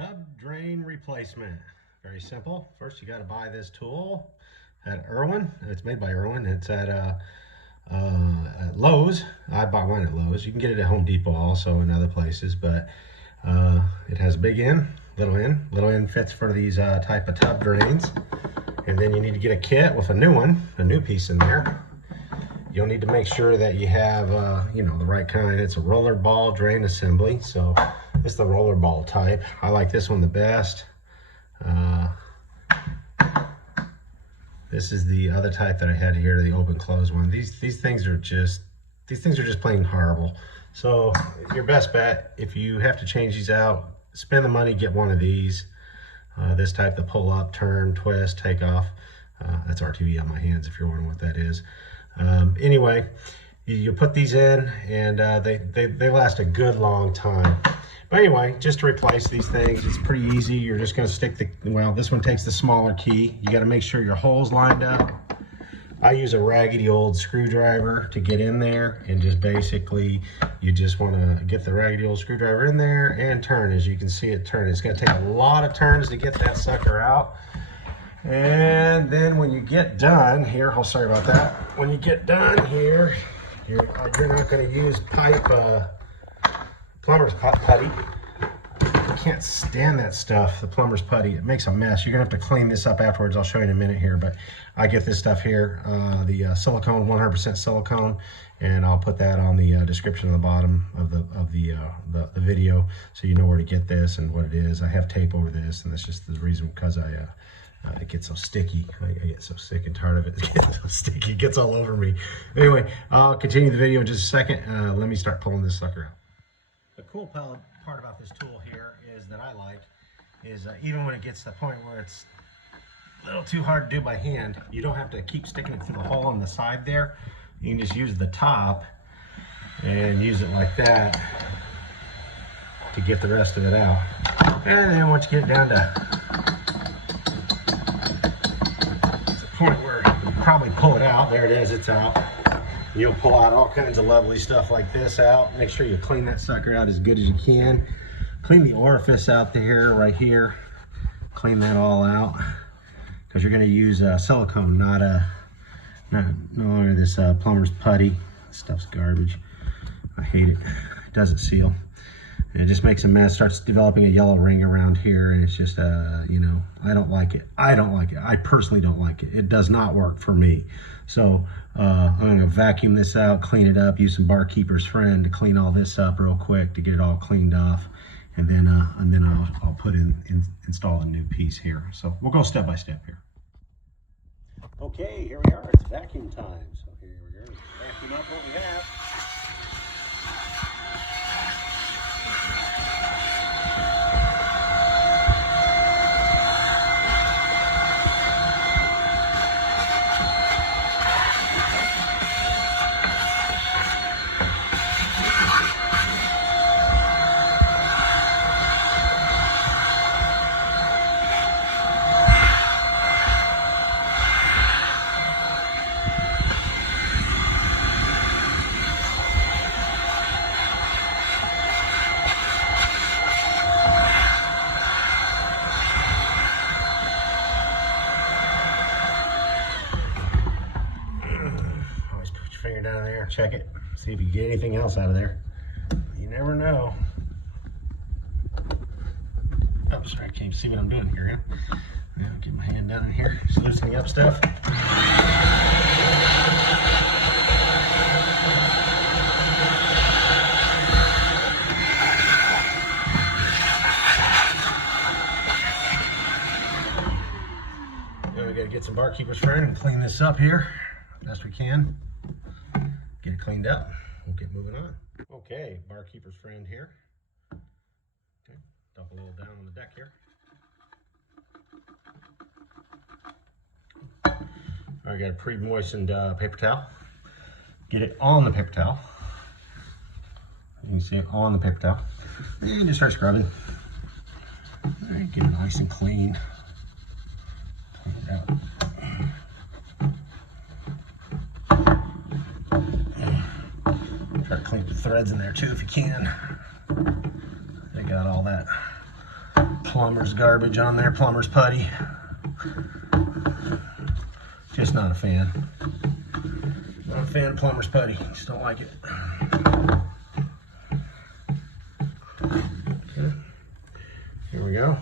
Tub drain replacement. Very simple. First, you got to buy this tool at Irwin. It's made by Irwin. It's at Lowe's. I bought one at Lowe's. You can get it at Home Depot also and other places, but it has a big end, little end. Little end fits for these type of tub drains. And then you need to get a kit with a new one, a new piece in there. You'll need to make sure that you have, the right kind. It's a roller ball drain assembly. So it's the roller ball type. I like this one the best. This is the other type that I had here, the open close one. These things are just plain horrible. So your best bet, if you have to change these out, spend the money, get one of these. This type, the pull up, turn, twist, take off. That's RTV on my hands if you're wondering what that is. Anyway, you put these in and they last a good long time. But anyway, just to replace these things, it's pretty easy. You're just going to stick this one takes the smaller key. You got to make sure your hole's lined up. I use a raggedy old screwdriver to get in there, and just basically you just want to get the raggedy old screwdriver in there and turn. As you can see it turn. It's going to take a lot of turns to get that sucker out. And then when you get done here, oh sorry about that. When you get done here, you're not going to use plumber's putty. I can't stand that stuff, the plumber's putty. It makes a mess. You're gonna have to clean this up afterwards. I'll show you in a minute here, but I get this stuff here, the silicone, 100% silicone, and I'll put that on the description at the bottom of the video, so you know where to get this and what it is. I have tape over this, and that's just the reason, because it gets so sticky. I get so sick and tired of it. It gets so sticky, it gets all over me. Anyway, I'll continue the video in just a second. Let me start pulling this sucker out. The cool part about this tool here is that I like is even when it gets to the point where it's a little too hard to do by hand, you don't have to keep sticking it through the hole on the side there. You can just use the top and use it like that to get the rest of it out. And then once you get it down to the point where you can probably pull it out, there it is, it's out. You'll pull out all kinds of lovely stuff like this out. Make sure you clean that sucker out as good as you can. Clean the orifice out there, right here. Clean that all out, because you're going to use silicone, no longer this plumber's putty. This stuff's garbage. I hate it. It doesn't seal. And it just makes a mess. Starts developing a yellow ring around here, and it's just, I don't like it. I don't like it. I personally don't like it. It does not work for me. So I'm going to vacuum this out, clean it up, use some Barkeeper's Friend to clean all this up real quick to get it all cleaned off, and then I'll install a new piece here. So we'll go step by step here. Okay, here we are. It's vacuum time. So here we go. Vacuum up what we have. Finger down there, check it, see if you get anything else out of there. You never know. Oh, sorry, I can't even see what I'm doing here. Huh? I'll get my hand down in here, just loosening up stuff. Now we gotta get some Barkeeper's Friend and clean this up here best we can. Get it cleaned up. We'll get moving on. Okay, Barkeeper's Friend here. Okay, dump a little down on the deck here. All right, got a pre-moistened paper towel. Get it on the paper towel. You can see it on the paper towel. And just start scrubbing. All right, get it nice and clean. Clean it out. Try to clean the threads in there too if you can. They got all that plumber's garbage on there, plumber's putty. Just not a fan. Not a fan of plumber's putty. Just don't like it. Okay. Here we go.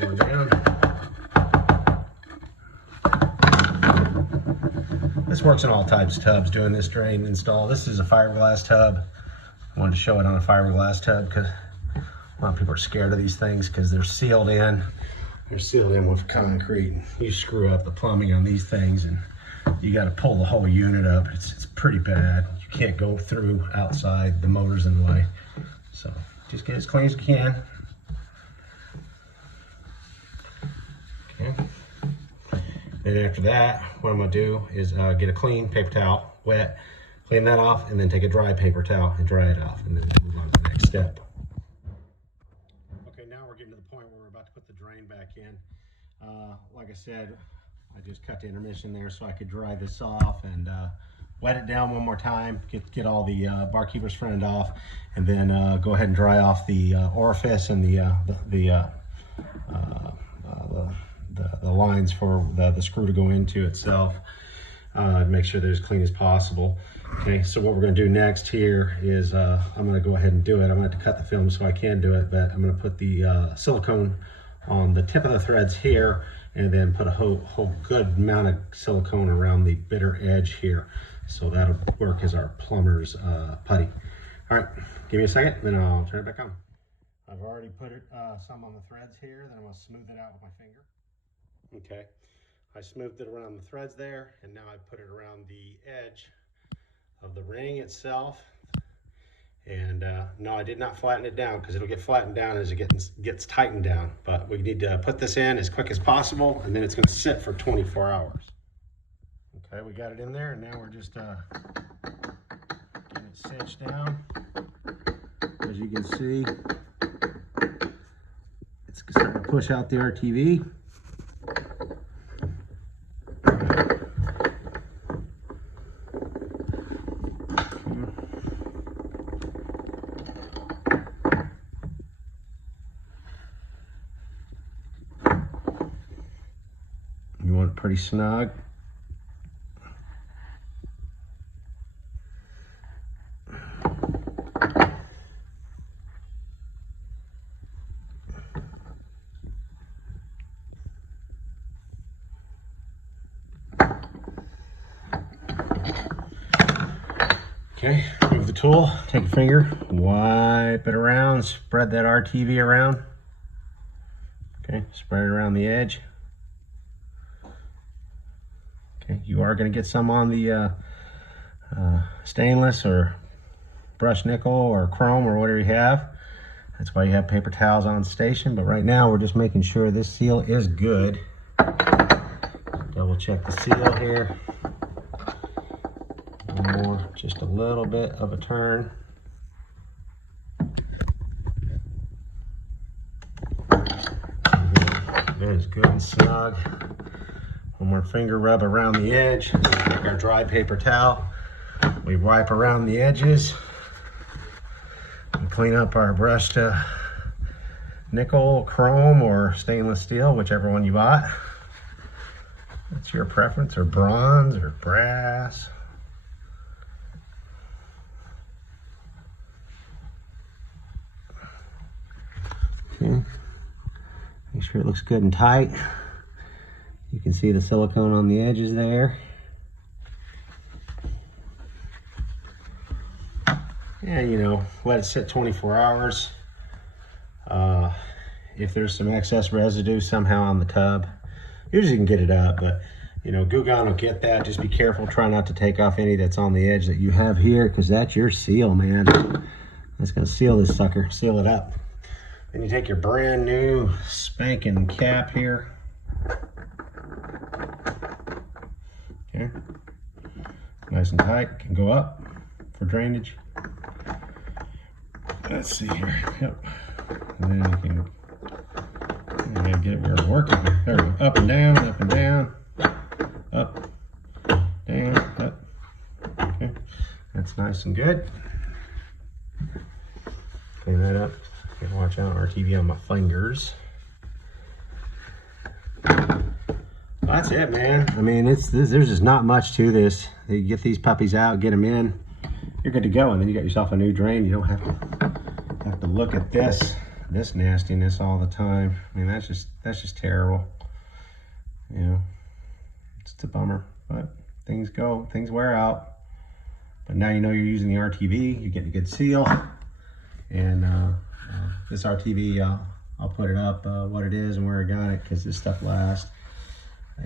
More down. This works in all types of tubs, doing this drain install. This is a fiberglass tub. I wanted to show it on a fiberglass tub because a lot of people are scared of these things because they're sealed in. They're sealed in with concrete. You screw up the plumbing on these things and you got to pull the whole unit up. It's pretty bad. You can't go through outside. The motor's in the way. So just get as clean as you can. Okay. Then after that, what I'm gonna do is get a clean paper towel, wet, clean that off, and then take a dry paper towel and dry it off, and then move on to the next step. Okay, now we're getting to the point where we're about to put the drain back in. Like I said, I just cut the intermission there so I could dry this off and wet it down one more time, get all the barkeeper's friend off, and then go ahead and dry off the orifice and the lines for the screw to go into itself. Make sure they're as clean as possible. Okay, so what we're going to do next here is I'm going to go ahead and do it. I'm going to have to cut the film so I can do it, but I'm going to put the silicone on the tip of the threads here, and then put a whole good amount of silicone around the bitter edge here. So that'll work as our plumber's putty. All right, give me a second, then I'll turn it back on. I've already put it some on the threads here, then I'm going to smooth it out with my finger. Okay, I smoothed it around the threads there, and now I put it around the edge of the ring itself. And no, I did not flatten it down because it'll get flattened down as it gets tightened down. But we need to put this in as quick as possible, and then it's going to sit for 24 hours. Okay, we got it in there, and now we're just getting it cinched down. As you can see, it's starting to push out the RTV. You want it pretty snug. Okay, move the tool, take a finger, wipe it around, spread that RTV around. Okay, spread it around the edge. Okay, you are going to get some on the stainless or brushed nickel or chrome or whatever you have. That's why you have paper towels on station. But right now we're just making sure this seal is good. Double check the seal here. One more, just a little bit of a turn. That is good and snug. One more finger rub around the edge. Take our dry paper towel. We wipe around the edges. We clean up our brushed nickel, chrome, or stainless steel, whichever one you bought. That's your preference, or bronze, or brass. Okay. Make sure it looks good and tight. You can see the silicone on the edges there. And you know, let it sit 24 hours. If there's some excess residue somehow on the tub, usually you can get it up, but you know, Goo Gone will get that. Just be careful, try not to take off any that's on the edge that you have here, because that's your seal, man. That's gonna seal this sucker, seal it up. Then you take your brand new spanking cap here. Okay, nice and tight, can go up for drainage. Let's see here, yep. And then you can get it where it's working. There we go, up and down, up and down, up, down, up. Okay, That's nice and good. Clean that up. Okay, watch out, RTV on my fingers. That's it, man. I mean, there's just not much to this. You get these puppies out, get them in, you're good to go, and then you got yourself a new drain. You don't have to look at this nastiness all the time. I mean, that's just terrible. You know, it's a bummer, but things wear out. But now you know you're using the RTV, you're getting a good seal, and this RTV, I'll put it up what it is and where I got it, because this stuff lasts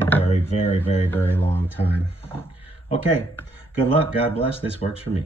a very, very, very, very long time. Okay, good luck. God bless. This works for me.